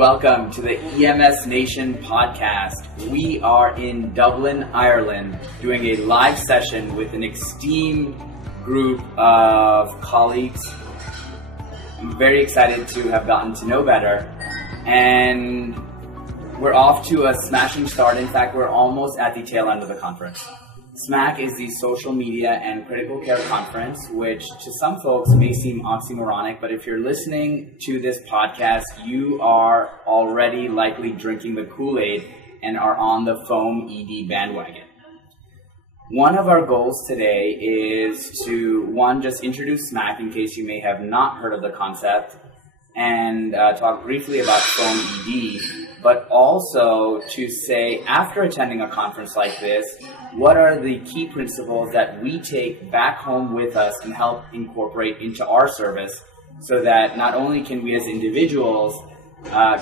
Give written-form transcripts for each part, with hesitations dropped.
welcome to the EMSNation podcast. We are in Dublin, Ireland, doing a live session with an esteemed group of colleagues. I'm very excited to have gotten to know better, and we're off to a smashing start. In fact, we're almost at the tail end of the conference. SMACC is the Social Media and Critical Care Conference, which to some folks may seem oxymoronic, but if you're listening to this podcast, you are already likely drinking the Kool-Aid and are on the foam ED bandwagon. One of our goals today is to, one, just introduce SMACC in case you may have not heard of the concept, and talk briefly about foam ED, but also to say, after attending a conference like this, what are the key principles that we take back home with us and help incorporate into our service so that not only can we as individuals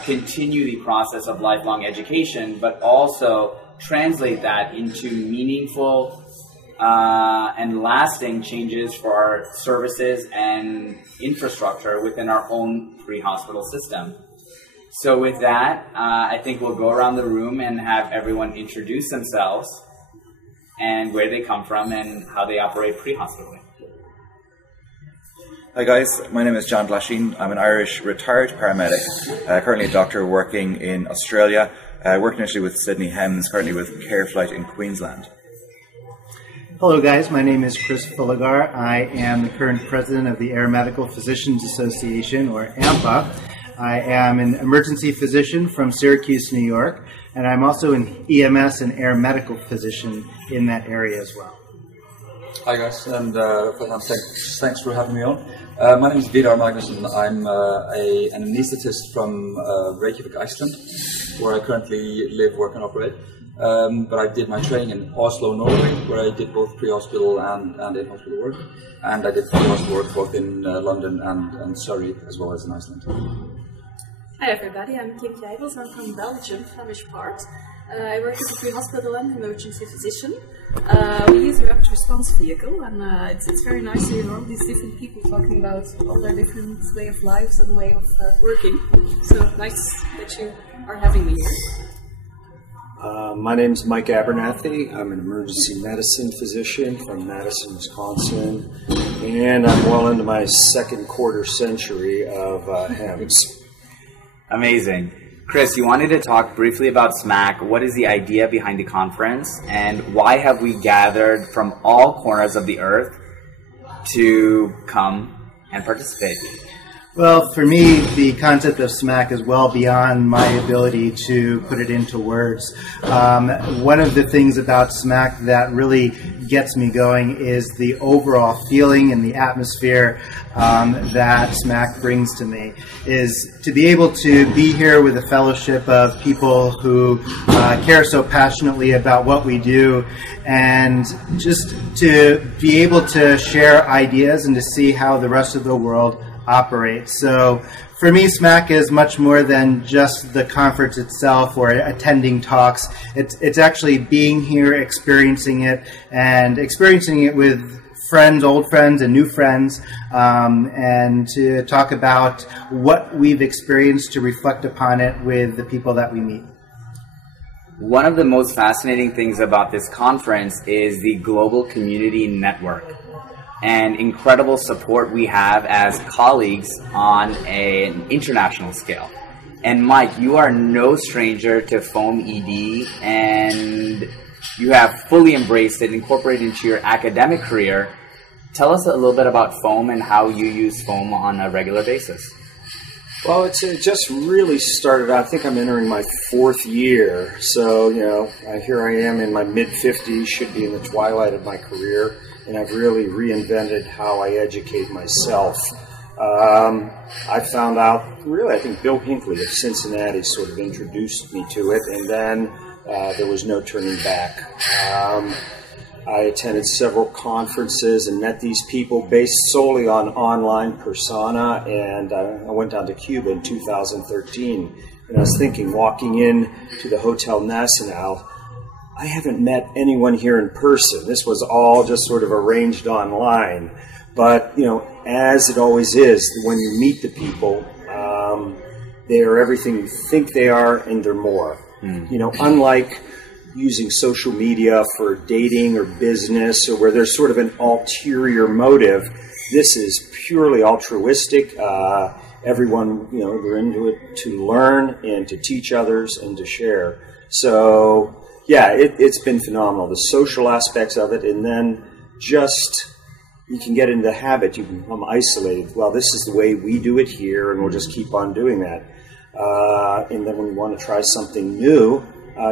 continue the process of lifelong education, but also translate that into meaningful and lasting changes for our services and infrastructure within our own pre-hospital system. So with that, I think we'll go around the room and have everyone introduce themselves and where they come from and how they operate pre-hospitally. Hi guys, my name is John Glasheen. I'm an Irish retired paramedic, currently a doctor working in Australia, working actually with Sydney HEMS, currently with CareFlight in Queensland. Hello guys, my name is Chris Fullagar. I am the current president of the Aeromedical Physicians Association, or AMPA. I am an emergency physician from Syracuse, New York, and I'm also an EMS and air medical physician in that area as well. Hi guys, and thanks for having me on. My name is Vidar Magnusson. I'm an anesthetist from Reykjavik, Iceland, where I currently live, work and operate. But I did my training in Oslo, Norway, where I did both pre-hospital and in-hospital work. And I did pre-hospital work both in London and Surrey, as well as in Iceland. Hi everybody, I'm Geybels. I'm from Belgium, Flemish part. I work as a pre-hospital and emergency physician. We use a rapid response vehicle, and it's very nice to hear all these different people talking about all their different way of lives and way of working. So nice that you are having me here. My name is Mike Abernethy. I'm an emergency medicine physician from Madison, Wisconsin, and I'm well into my second quarter century of HEMS. Amazing. Chris, you wanted to talk briefly about SMACC. What is the idea behind the conference, and why have we gathered from all corners of the earth to come and participate? Well, for me, the concept of SMACC is well beyond my ability to put it into words. One of the things about SMACC that really gets me going is the overall feeling and the atmosphere that SMACC brings to me. Is to be able to be here with a fellowship of people who care so passionately about what we do, and just to be able to share ideas and to see how the rest of the world operates. So for me, SMACC is much more than just the conference itself or attending talks. It's actually being here, experiencing it with friends, old friends and new friends, and to talk about what we've experienced, to reflect upon it with the people that we meet. One of the most fascinating things about this conference is the global community network and incredible support we have as colleagues on an international scale. And Mike, you are no stranger to foam ED, and you have fully embraced it, incorporated into your academic career. Tell us a little bit about foam and how you use foam on a regular basis. Well, it just really started. I think I'm entering my fourth year. So, here I am in my mid-50s, should be in the twilight of my career, and I've really reinvented how I educate myself. I found out, really, I think Bill Hinckley of Cincinnati sort of introduced me to it, and then there was no turning back. I attended several conferences and met these people based solely on online persona, and I went down to Cuba in 2013, and I was thinking, walking in to the Hotel Nacional, I haven't met anyone here in person. This was all just sort of arranged online. But, as it always is, when you meet the people, They are everything you think they are, and they're more. You know, unlike using social media for dating or business, or where there's sort of an ulterior motive, this is purely altruistic. Everyone, you know, they're into it to learn and to teach others and to share. So, yeah, it's been phenomenal. The social aspects of it, and then just you can get into the habit. You can become isolated. Well, this is the way we do it here, and we'll just keep on doing that. And then when you want to try something new,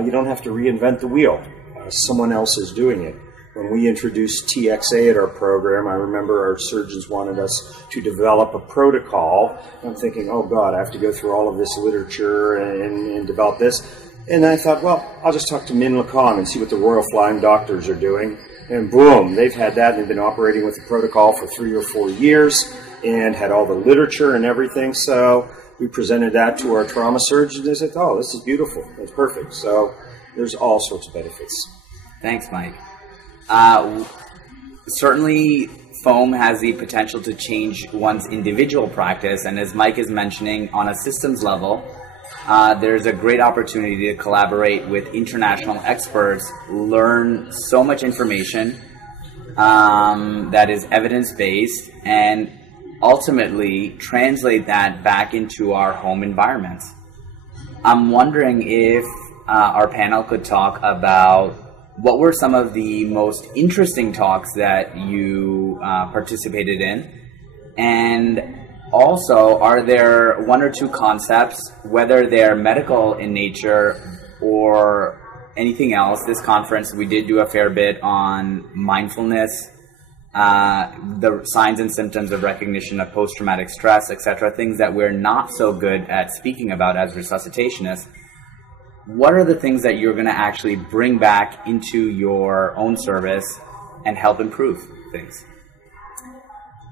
you don't have to reinvent the wheel. Someone else is doing it. When we introduced TXA at our program, I remember our surgeons wanted us to develop a protocol. I'm thinking, oh God, I have to go through all of this literature and develop this. And I thought, well, I'll just talk to Min Lacan and see what the Royal Flying Doctors are doing. And boom, they've had that, and they've been operating with the protocol for 3 or 4 years and had all the literature and everything. So we presented that to our trauma surgeons. They said, oh, this is beautiful. It's perfect. So there's all sorts of benefits. Thanks, Mike. Certainly, foam has the potential to change one's individual practice, and as Mike is mentioning, on a systems level, there's a great opportunity to collaborate with international experts, learn so much information that is evidence-based, and ultimately translate that back into our home environments. I'm wondering if our panel could talk about what were some of the most interesting talks that you participated in, and also, are there 1 or 2 concepts, whether they're medical in nature or anything else? This conference, we did do a fair bit on mindfulness, the signs and symptoms of recognition of post-traumatic stress, etc., things that we're not so good at speaking about as resuscitationists. What are the things that you're going to actually bring back into your own service and help improve things?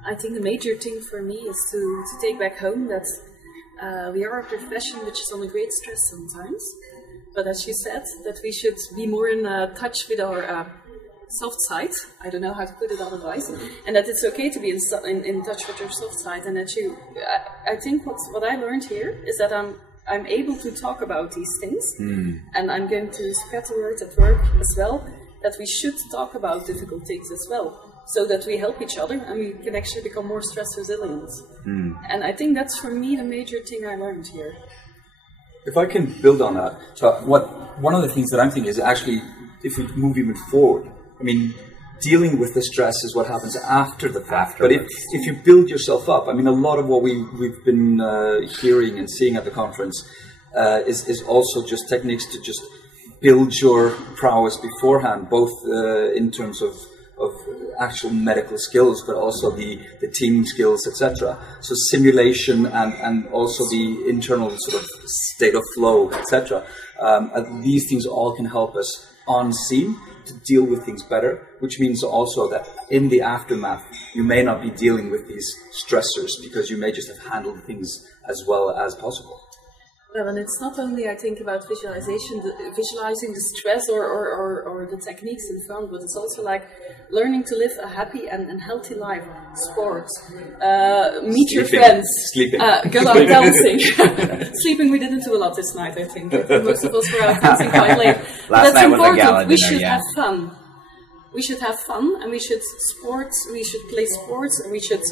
I think the major thing for me is to take back home that we are a profession which is under great stress sometimes, but as you said, that we should be more in touch with our soft side. I don't know how to put it otherwise, and that it's okay to be in touch with your soft side, and that I think what I learned here is that I'm able to talk about these things, and I'm going to spread the word at work as well, that we should talk about difficult things as well, so that we help each other and we can actually become more stress resilient. And I think that's for me the major thing I learned here. If I can build on that, so one of the things that I'm thinking is actually, if we move even forward, I mean, dealing with the stress is what happens after the fact. But if you build yourself up, I mean, a lot of what we've been hearing and seeing at the conference is also just techniques to just build your prowess beforehand, both in terms of actual medical skills, but also the team skills, etc. So simulation and also the internal sort of state of flow, etc. These things all can help us on scene to deal with things better, which means also that in the aftermath, you may not be dealing with these stressors because you may just have handled things as well as possible. Well, and it's not only, I think, about visualizing the stress or the techniques in front, but it's also like learning to live a happy and healthy life. Sports, meet your friends, sleeping, go out dancing. Sleeping, we didn't do a lot this night, I think. Most of us were out dancing quite late. Last night was a gala dinner, we should have fun. We should have fun, and we should play sports, and we should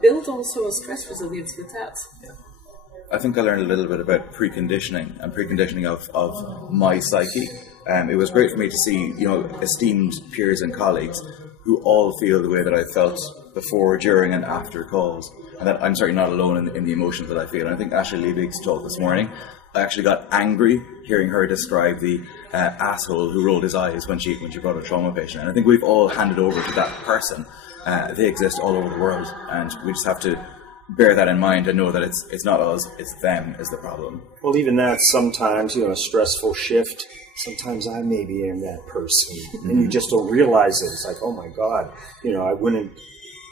build also a stress resilience with that. Yeah. I think I learned a little bit about preconditioning and preconditioning of my psyche. It was great for me to see, esteemed peers and colleagues who all feel the way that I felt before, during, and after calls, and that I'm certainly not alone in the emotions that I feel. And I think Ashley Liebig's talk this morning, I actually got angry hearing her describe the asshole who rolled his eyes when she brought a trauma patient. And I think we've all handed over to that person. They exist all over the world, and we just have to bear that in mind and know that it's not us, it's them is the problem. Well, even that sometimes, a stressful shift, sometimes I maybe am that person. And you just don't realize it. It's like, oh my God, I wouldn't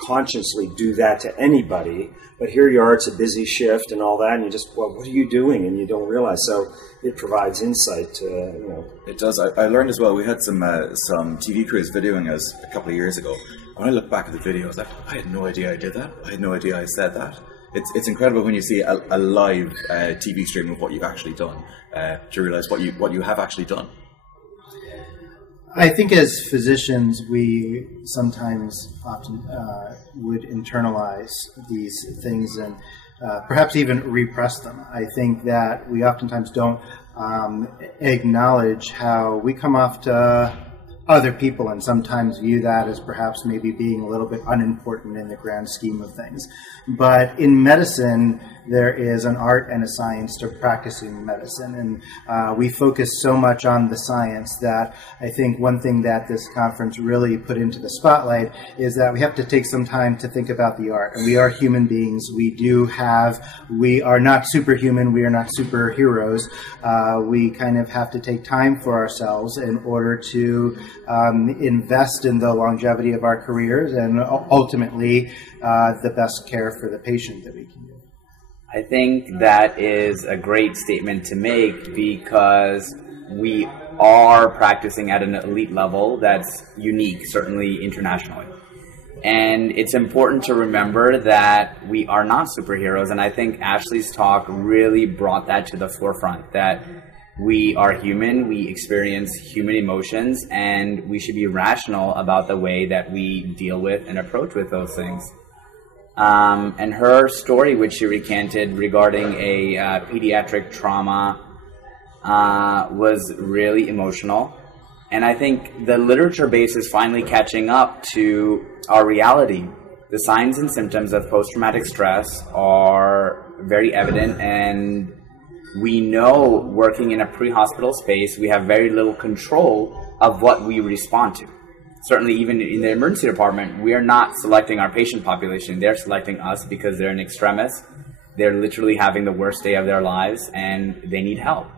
consciously do that to anybody, but here you are, it's a busy shift and all that, and you just, well, what are you doing? And you don't realize. So it provides insight to, It does. I learned as well, we had some TV crews videoing us a couple of years ago. When I look back at the video, I was like, I had no idea I did that. I had no idea I said that. it's incredible when you see a live TV stream of what you've actually done to realize what you have actually done. I think as physicians, we sometimes often would internalize these things and perhaps even repress them. I think that we oftentimes don't acknowledge how we come off to other people and sometimes view that as perhaps maybe being a little bit unimportant in the grand scheme of things. But in medicine, there is an art and a science to practicing medicine, and we focus so much on the science that I think one thing that this conference really put into the spotlight is that we have to take some time to think about the art. And we are human beings. We are not superhuman. We are not superheroes. We kind of have to take time for ourselves in order to invest in the longevity of our careers and ultimately the best care for the patient that we can do. I think that is a great statement to make because we are practicing at an elite level that's unique, certainly internationally. And it's important to remember that we are not superheroes, and I think Ashley's talk really brought that to the forefront, that we are human, we experience human emotions, and we should be rational about the way that we deal with and approach with those things. And her story, which she recanted regarding a pediatric trauma, was really emotional. And I think the literature base is finally catching up to our reality. The signs and symptoms of post-traumatic stress are very evident, and we know working in a pre-hospital space, we have very little control of what we respond to. Certainly even in the emergency department, we are not selecting our patient population. They're selecting us because they're an extremist. They're literally having the worst day of their lives and they need help.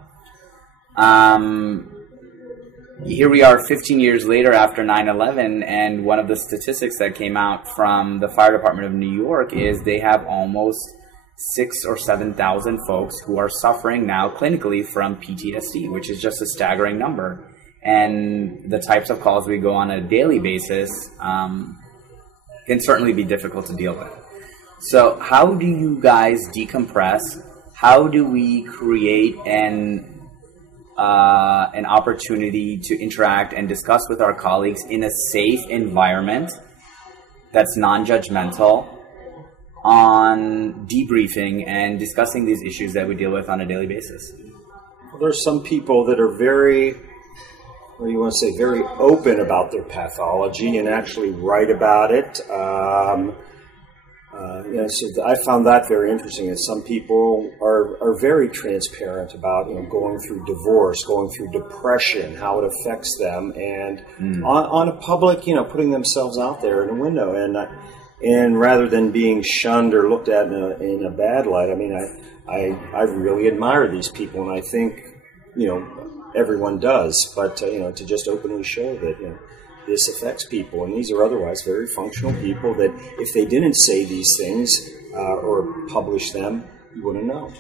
Here we are 15 years later after 9/11, and one of the statistics that came out from the fire department of New York is they have almost 6,000 or 7,000 folks who are suffering now clinically from PTSD, which is just a staggering number. And the types of calls we go on a daily basis can certainly be difficult to deal with. So how do you guys decompress? How do we create an opportunity to interact and discuss with our colleagues in a safe environment that's non-judgmental on debriefing and discussing these issues that we deal with on a daily basis? Well, there's some people that are very open about their pathology and actually write about it. So I found that very interesting. That some people are very transparent about going through divorce, going through depression, how it affects them, and on a public, putting themselves out there in a window, and rather than being shunned or looked at in a bad light. I mean, I really admire these people, and I think everyone does, but to just openly show that this affects people, and these are otherwise very functional people that if they didn't say these things or publish them, you wouldn't know.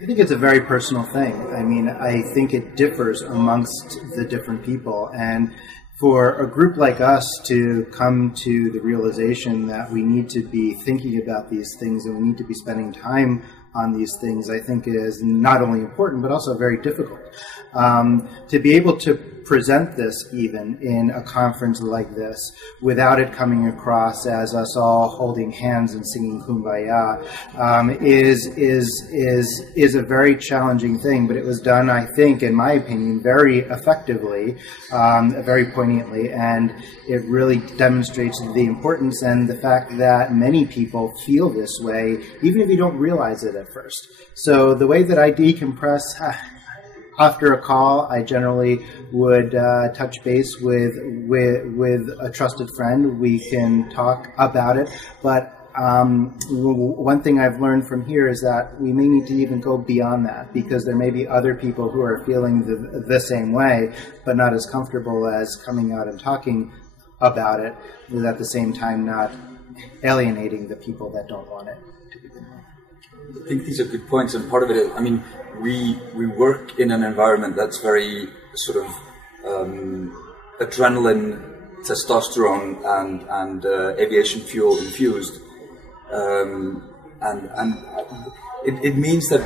I think it's a very personal thing. I mean, I think it differs amongst the different people, and for a group like us to come to the realization that we need to be thinking about these things and we need to be spending time on these things, I think is not only important, but also very difficult. To be able to present this even in a conference like this without it coming across as us all holding hands and singing Kumbaya is a very challenging thing, but it was done, I think, in my opinion, very effectively, very poignantly, and it really demonstrates the importance and the fact that many people feel this way, even if you don't realize it at first. So the way that I decompress, after a call, I generally would touch base with a trusted friend. We can talk about it, but one thing I've learned from here is that we may need to even go beyond that, because there may be other people who are feeling the same way, but not as comfortable as coming out and talking about it, but at the same time not alienating the people that don't want it to be good. I think these are good points, and part of it is, I mean, we work in an environment that's very sort of adrenaline, testosterone, and aviation fuel infused. it means that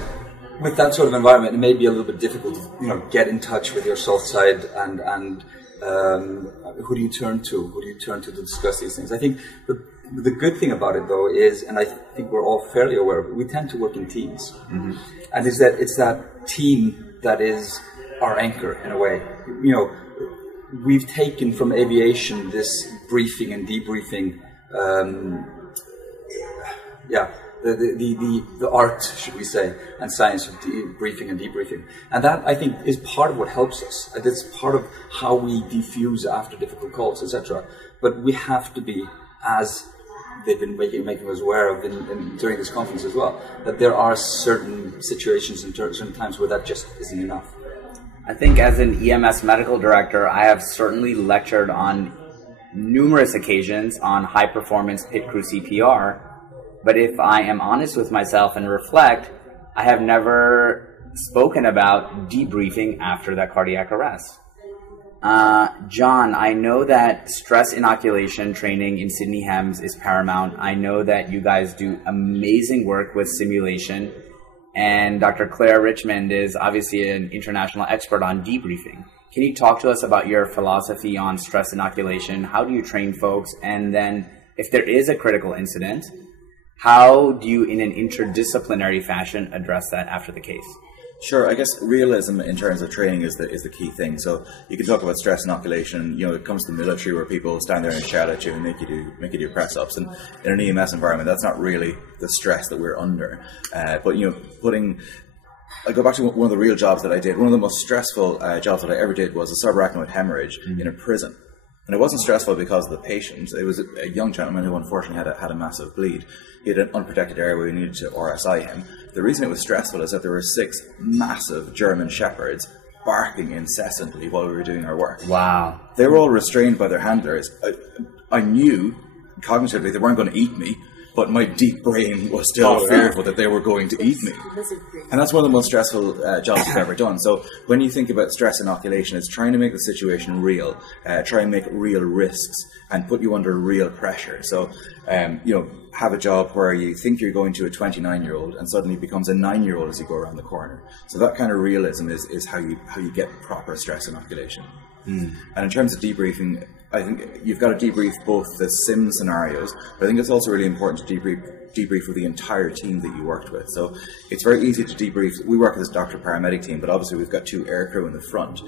with that sort of environment, it may be a little bit difficult to get in touch with your soft side and who do you turn to? Who do you turn to discuss these things? I think the good thing about it, though, is, and I think we're all fairly aware of it, we tend to work in teams. Mm-hmm. And it's that team that is our anchor, in a way. We've taken from aviation this briefing and debriefing, the art, should we say, and science of briefing and debriefing. And that, I think, is part of what helps us. It's part of how we defuse after difficult calls, etc. But we have to be, as they've been making us aware of during this conference as well, that there are certain situations and certain times where that just isn't enough. I think as an EMS medical director, I have certainly lectured on numerous occasions on high-performance pit crew CPR, but if I am honest with myself and reflect, I have never spoken about debriefing after that cardiac arrest. John, I know that stress inoculation training in Sydney HEMS is paramount. I know that you guys do amazing work with simulation, and Dr. Claire Richmond is obviously an international expert on debriefing. Can you talk to us about your philosophy on stress inoculation? How do you train folks? And then if there is a critical incident, how do you, in an interdisciplinary fashion, address that after the case? Sure, I guess realism in terms of training is the key thing. So you can talk about stress inoculation. It comes to the military where people stand there and shout at you and make you do press ups. And in an EMS environment, that's not really the stress that we're under. But I go back to one of the real jobs that I did. One of the most stressful jobs that I ever did was a subarachnoid hemorrhage in a prison. And it wasn't stressful because of the patient. It was a young gentleman who unfortunately had a massive bleed. He had an unprotected airway. We needed to RSI him. The reason it was stressful is that there were 6 massive German shepherds barking incessantly while we were doing our work. Wow. They were all restrained by their handlers. I knew cognitively they weren't going to eat me, but my deep brain was still fearful that they were going to eat me. And that's one of the most stressful jobs I've ever done. So when you think about stress inoculation, it's trying to make the situation real, try and make real risks, and put you under real pressure. So, have a job where you think you're going to a 29-year-old and suddenly becomes a 9-year-old as you go around the corner. So that kind of realism is how you get proper stress inoculation. And in terms of debriefing, I think you've got to debrief both the sim scenarios, but I think it's also really important to debrief with the entire team that you worked with. So it's very easy to debrief. We work with this doctor paramedic team, but obviously we've got 2 aircrew in the front.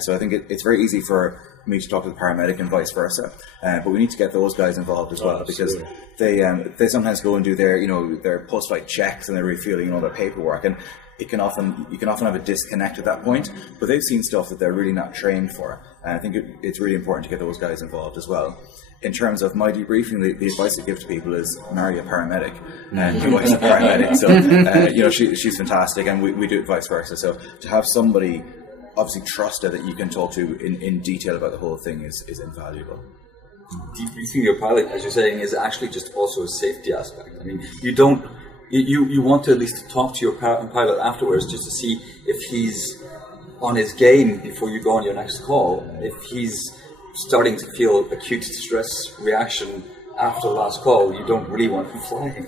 So I think it's very easy for me to talk to the paramedic and vice versa. But we need to get those guys involved as well, because they sometimes go and do their post-flight checks and they're refueling all their paperwork, and you can often have a disconnect at that point, but they've seen stuff that they're really not trained for. And I think it's really important to get those guys involved as well. In terms of my debriefing, the advice I give to people is marry a paramedic. And my wife's a paramedic, so she's fantastic, and we do it vice versa. So to have somebody obviously trusted that you can talk to in detail about the whole thing is invaluable. Debriefing your pilot, as you're saying, is actually just also a safety aspect. I mean, you want to at least talk to your pilot afterwards just to see if he's on his game before you go on your next call. If he's starting to feel acute stress reaction after the last call, you don't really want him flying.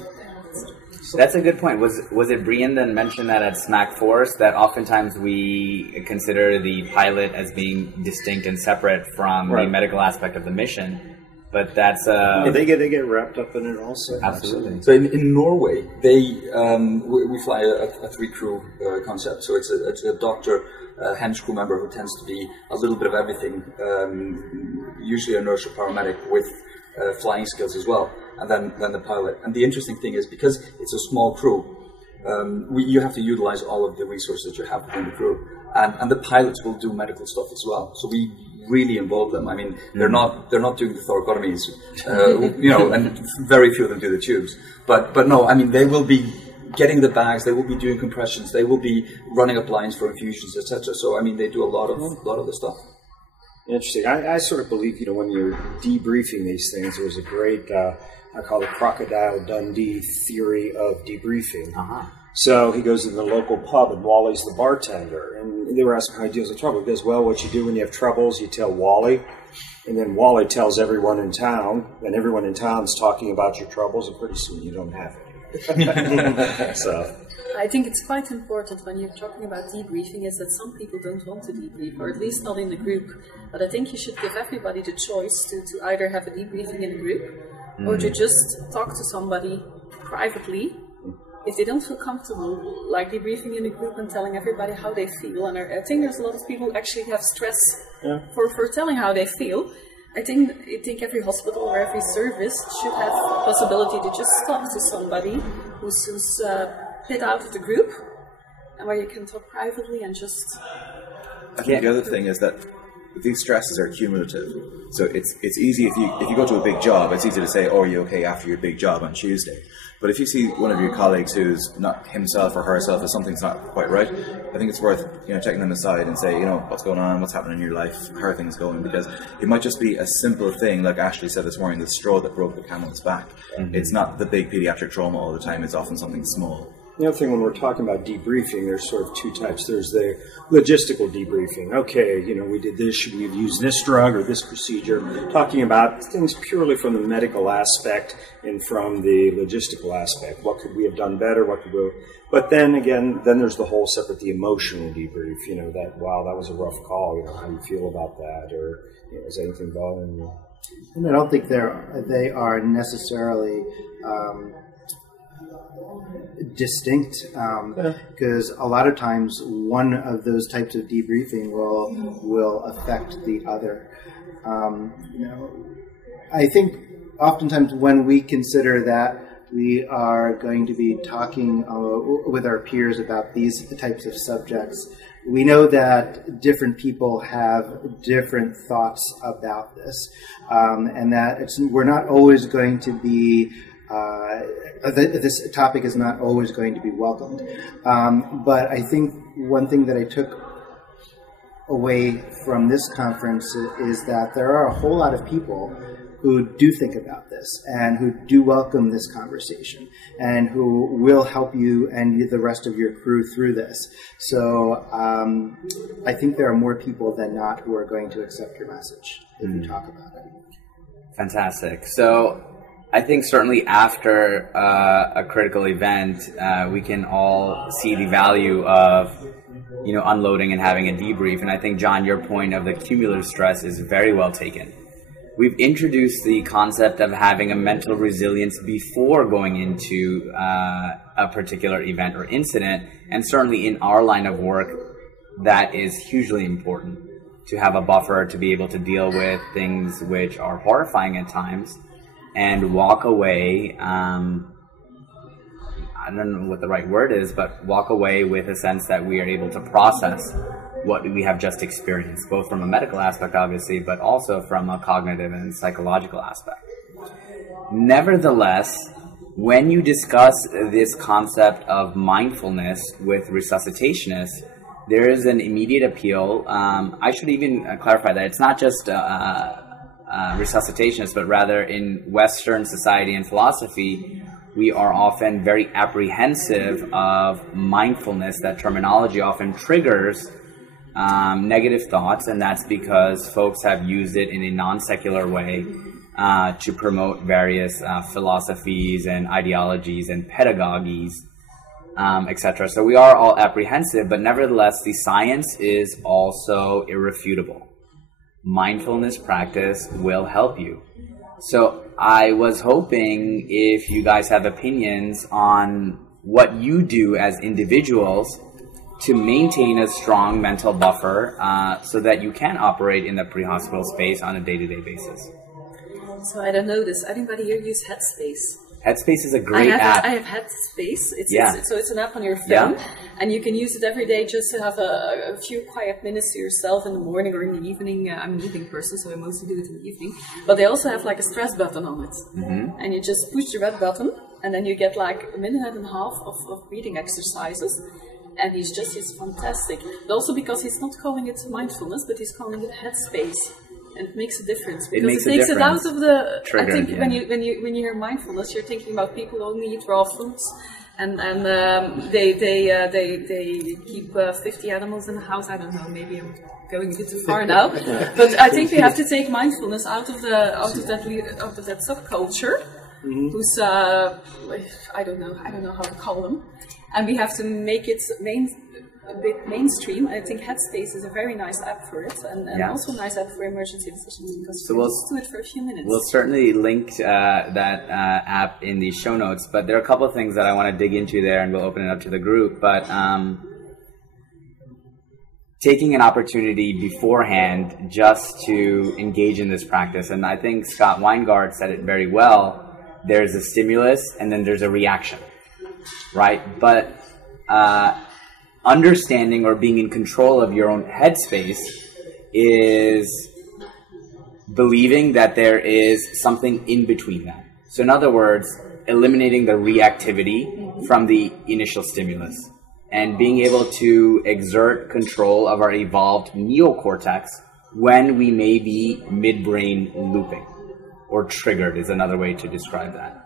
That's a good point. Was it Brian that mentioned that at SMACC Force that oftentimes we consider the pilot as being distinct and separate from the medical aspect of the mission? But that's they get wrapped up in it also. Absolutely. So in Norway, we fly a 3-crew concept. So it's a doctor, HEMS crew member who tends to be a little bit of everything. Usually a nurse or paramedic with flying skills as well, and then the pilot. And the interesting thing is, because it's a small crew, you have to utilize all of the resources that you have within the crew, and the pilots will do medical stuff as well. So we really involve them. I mean, they're not doing the thoracotomies, and very few of them do the tubes. But no, I mean, they will be getting the bags, they will be doing compressions, they will be running up lines for infusions, etc. So I mean, they do a lot of the stuff. Interesting. I sort of believe, when you're debriefing these things, there's a great, I call it Crocodile Dundee theory of debriefing. So he goes to the local pub, and Wally's the bartender. And they were asking how he deals with trouble. He goes, well, what you do when you have troubles, you tell Wally. And then Wally tells everyone in town, and everyone in town's talking about your troubles, and pretty soon you don't have any. So I think it's quite important when you're talking about debriefing is that some people don't want to debrief, or at least not in the group. But I think you should give everybody the choice to either have a debriefing in a group or to just talk to somebody privately if they don't feel comfortable, like debriefing in a group and telling everybody how they feel. And I think there's a lot of people who actually have stress for telling how they feel. I think every hospital or every service should have the possibility to just talk to somebody who's hit out of the group, and where you can talk privately and just... I think the other thing is that these stresses are cumulative. So it's easy if you go to a big job, it's easy to say, oh, are you okay after your big job on Tuesday? But if you see one of your colleagues who's not himself or herself, if something's not quite right, I think it's worth taking them aside and say, what's going on, what's happening in your life, how are things going? Because it might just be a simple thing, like Ashley said this morning, the straw that broke the camel's back. It's not the big pediatric trauma all the time, it's often something small. The other thing, when we're talking about debriefing, there's sort of two types. There's the logistical debriefing. Okay, we did this. Should we have used this drug or this procedure? Talking about things purely from the medical aspect and from the logistical aspect. What could we have done better? What could we? But then again, there's the whole separate, the emotional debrief. That wow, that was a rough call. How do you feel about that? Or is anything bothering you? And I don't think they are necessarily distinct, because a lot of times one of those types of debriefing will affect the other. I think oftentimes when we consider that we are going to be talking with our peers about these types of subjects, we know that different people have different thoughts about this, and that we're not always going to be this topic is not always going to be welcomed. But I think one thing that I took away from this conference is that there are a whole lot of people who do think about this and who do welcome this conversation and who will help you and the rest of your crew through this. So I think there are more people than not who are going to accept your message if you talk about it. Fantastic. So I think certainly after a critical event, we can all see the value of, unloading and having a debrief. And I think, John, your point of the cumulative stress is very well taken. We've introduced the concept of having a mental resilience before going into a particular event or incident. And certainly in our line of work, that is hugely important, to have a buffer to be able to deal with things which are horrifying at times, and walk away, I don't know what the right word is, but walk away with a sense that we are able to process what we have just experienced, both from a medical aspect, obviously, but also from a cognitive and psychological aspect. Nevertheless, when you discuss this concept of mindfulness with resuscitationists, there is an immediate appeal. I should even clarify that it's not just resuscitationists, but rather in Western society and philosophy, we are often very apprehensive of mindfulness. That terminology often triggers negative thoughts, and that's because folks have used it in a non-secular way to promote various philosophies and ideologies and pedagogies, etc. So we are all apprehensive, but nevertheless, the science is also irrefutable. Mindfulness practice will help you. So I was hoping if you guys have opinions on what you do as individuals to maintain a strong mental buffer so that you can operate in the pre-hospital space on a day-to-day basis. So I don't know this. Anybody here use Headspace? Headspace is a great app. I have Headspace. It's an app on your phone, and you can use it every day just to have a few quiet minutes to yourself in the morning or in the evening. I'm an evening person, so I mostly do it in the evening. But they also have like a stress button on it, and you just push the red button, and then you get like a minute and a half of breathing exercises. And he's fantastic. But also because he's not calling it mindfulness, but he's calling it Headspace. And it makes a difference because it takes it out of the trigger. I think when you hear mindfulness, you're thinking about people who only eat raw foods, and they keep 50 animals in the house. I don't know, maybe I'm going a bit too far now, but I think we have to take mindfulness out of that subculture who's I don't know how to call them, and we have to make it a bit mainstream. I think Headspace is a very nice app for it, and also a nice app for emergency physicians, because we'll just do it for a few minutes. We'll certainly link that app in the show notes, but there are a couple of things that I want to dig into there, and we'll open it up to the group. But taking an opportunity beforehand just to engage in this practice, and I think Scott Weingart said it very well, there's a stimulus and then there's a reaction, right? But understanding or being in control of your own headspace is believing that there is something in between that. So in other words, eliminating the reactivity from the initial stimulus and being able to exert control of our evolved neocortex when we may be midbrain looping, or triggered is another way to describe that.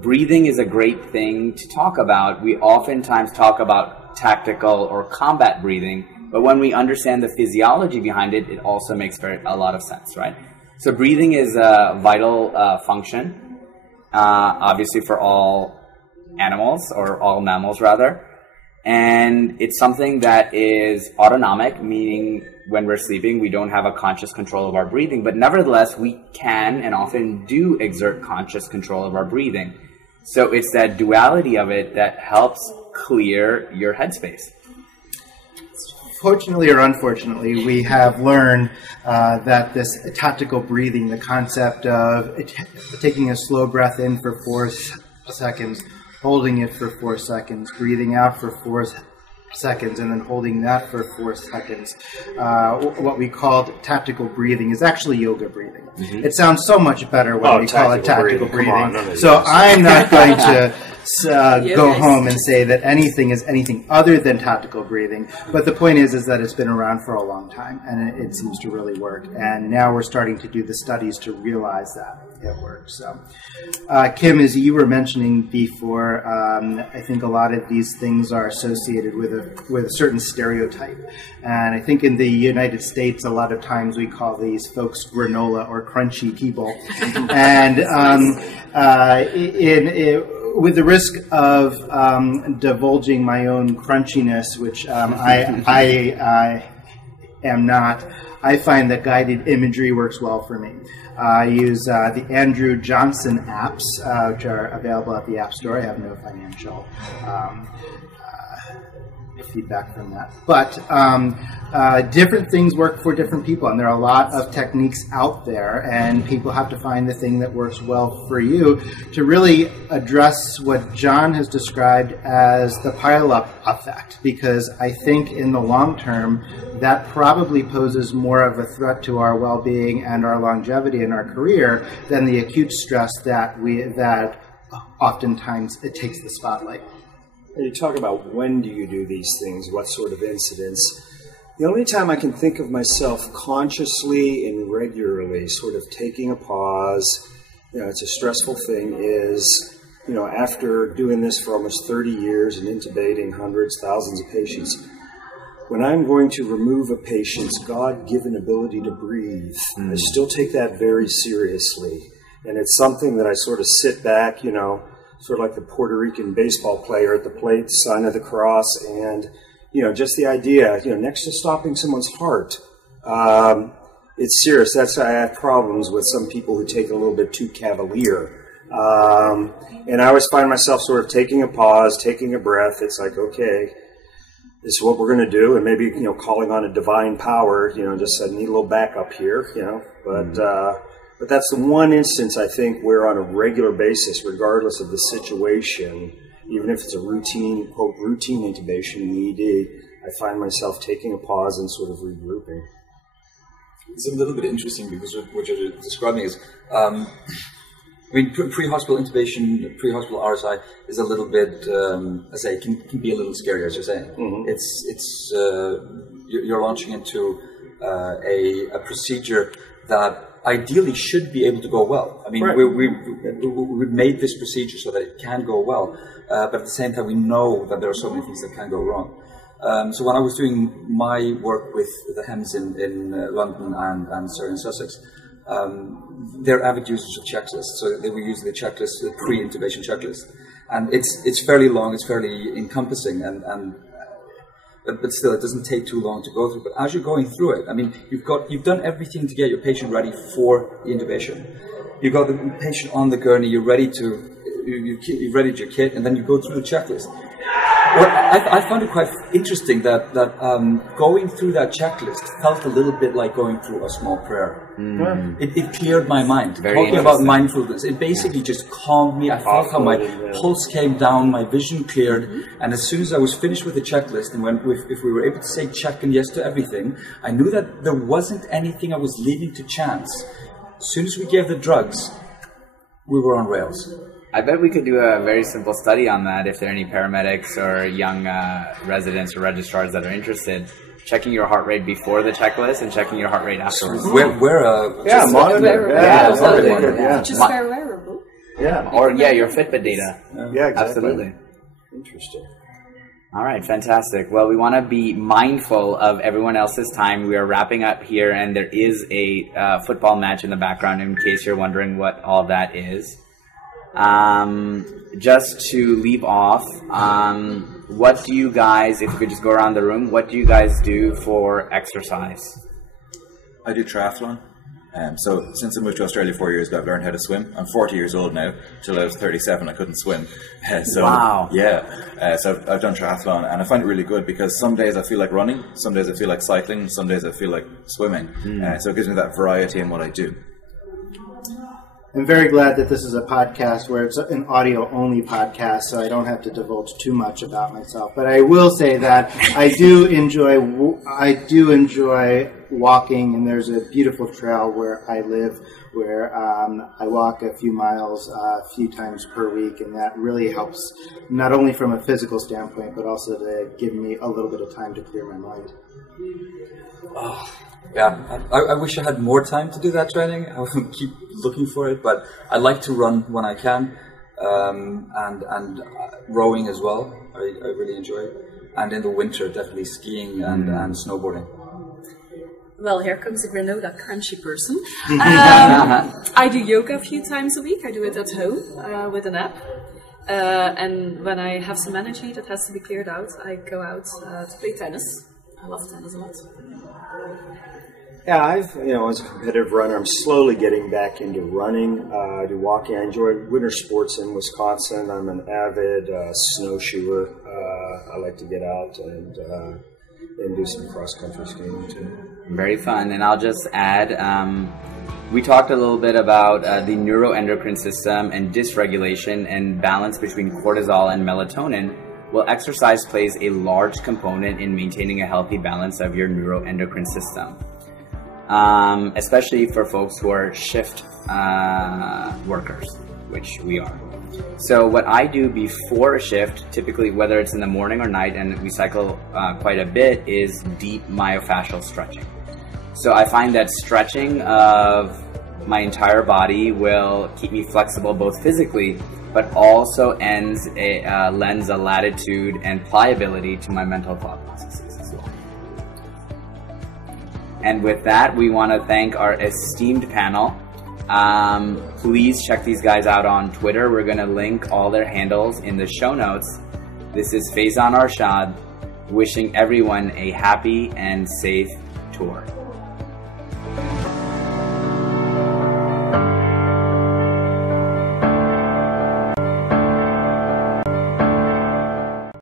Breathing is a great thing to talk about. We oftentimes talk about tactical or combat breathing, but when we understand the physiology behind it, it also makes a lot of sense, right? So breathing is a vital function, obviously for all animals, or all mammals rather, and it's something that is autonomic, meaning when we're sleeping we don't have a conscious control of our breathing, but nevertheless we can and often do exert conscious control of our breathing. So it's that duality of it that helps clear your headspace. Fortunately or unfortunately, we have learned that this tactical breathing, the concept of taking a slow breath in for 4 seconds, holding it for 4 seconds, breathing out for 4 seconds, and then holding that for 4 seconds. What we called tactical breathing is actually yoga breathing. It sounds so much better when we call it tactical breathing. So I'm not going to go home and say that anything is anything other than tactical breathing. But the point is that it's been around for a long time, and it seems to really work. And now we're starting to do the studies to realize that it works. So, Kim, as you were mentioning before, I think a lot of these things are associated with a certain stereotype. And I think in the United States, a lot of times we call these folks granola or crunchy people. And with the risk of divulging my own crunchiness, which I am not, I find that guided imagery works well for me. I use the Andrew Johnson apps, which are available at the App Store. I have no financial feedback from that. But different things work for different people, and there are a lot of techniques out there, and people have to find the thing that works well for you to really address what John has described as the pile-up effect, because I think in the long term that probably poses more of a threat to our well-being and our longevity in our career than the acute stress that oftentimes it takes the spotlight. You talk about when do you do these things, what sort of incidents. The only time I can think of myself consciously and regularly sort of taking a pause, it's a stressful thing, is, after doing this for almost 30 years and intubating hundreds, thousands of patients, when I'm going to remove a patient's God-given ability to breathe, I still take that very seriously. And it's something that I sort of sit back, sort of like the Puerto Rican baseball player at the plate, sign of the cross, and, just the idea, next to stopping someone's heart, it's serious. That's why I have problems with some people who take it a little bit too cavalier. And I always find myself sort of taking a pause, taking a breath. It's like, okay, this is what we're going to do, and maybe, calling on a divine power, just I need a little backup here, But that's the one instance, I think, where on a regular basis, regardless of the situation, even if it's a routine, quote, routine intubation in the ED, I find myself taking a pause and sort of regrouping. It's a little bit interesting because what you're describing is, pre-hospital intubation, pre-hospital RSI is a little bit, can be a little scary, as you're saying. Mm-hmm. You're launching into a procedure that ideally should be able to go well. I mean, right. We've made this procedure so that it can go well, but at the same time, we know that there are so many things that can go wrong. So when I was doing my work with the HEMS in London and Surrey and Sussex, they're avid users of checklists, so they were using the checklist, the pre-intubation checklist, and it's fairly long, it's fairly encompassing, but still, it doesn't take too long to go through. But as you're going through it, I mean, you've done everything to get your patient ready for the intubation. You've got the patient on the gurney, you've readied your kit, and then you go through the checklist. Well, I found it quite interesting that going through that checklist felt a little bit like going through a small prayer. It cleared my mind. Talking about mindfulness, it basically just calmed me. I felt how my pulse came down, my vision cleared, and as soon as I was finished with the checklist and if we were able to say check and yes to everything, I knew that there wasn't anything I was leaving to chance. As soon as we gave the drugs, we were on rails. I bet we could do a very simple study on that if there are any paramedics or young residents or registrars that are interested. Checking your heart rate before the checklist and checking your heart rate afterwards. Monitor. Just very wearable. Yeah. Or your Fitbit data. Yeah, exactly. Absolutely. Interesting. All right, fantastic. Well, we want to be mindful of everyone else's time. We are wrapping up here, and there is a football match in the background in case you're wondering what all that is. Just to leave off, what do you guys, if you could just go around the room, what do you guys do for exercise? I do triathlon. So since I moved to Australia 4 years ago, I've learned how to swim. I'm 40 years old now. Till I was 37, I couldn't swim. Wow. Yeah. So I've done triathlon, and I find it really good because some days I feel like running, some days I feel like cycling, some days I feel like swimming. So it gives me that variety in what I do. I'm very glad that this is a podcast where it's an audio-only podcast, so I don't have to divulge too much about myself. But I will say that I do enjoy walking, and there's a beautiful trail where I live where I walk a few miles a few times per week, and that really helps not only from a physical standpoint, but also to give me a little bit of time to clear my mind. Yeah, I wish I had more time to do that training. I will keep looking for it, but I like to run when I can, and rowing as well. I really enjoy it. And in the winter, definitely skiing and snowboarding. Well, here comes a granola crunchy person. I do yoga a few times a week. I do it at home with an app. And when I have some energy that has to be cleared out, I go out to play tennis. I love tennis a lot. Yeah, as a competitive runner, I'm slowly getting back into running. I do walking. I enjoy winter sports in Wisconsin. I'm an avid snowshoer. I like to get out and do some cross-country skiing too. Very fun. And I'll just add, we talked a little bit about the neuroendocrine system and dysregulation and balance between cortisol and melatonin. Well, exercise plays a large component in maintaining a healthy balance of your neuroendocrine system. Especially for folks who are shift workers, which we are. So what I do before a shift, typically whether it's in the morning or night, and we cycle quite a bit, is deep myofascial stretching. So I find that stretching of my entire body will keep me flexible both physically, but also lends a latitude and pliability to my mental thought processes as well. And with that, we want to thank our esteemed panel. Please check these guys out on Twitter. We're going to link all their handles in the show notes. This is Faizan Arshad, wishing everyone a happy and safe tour.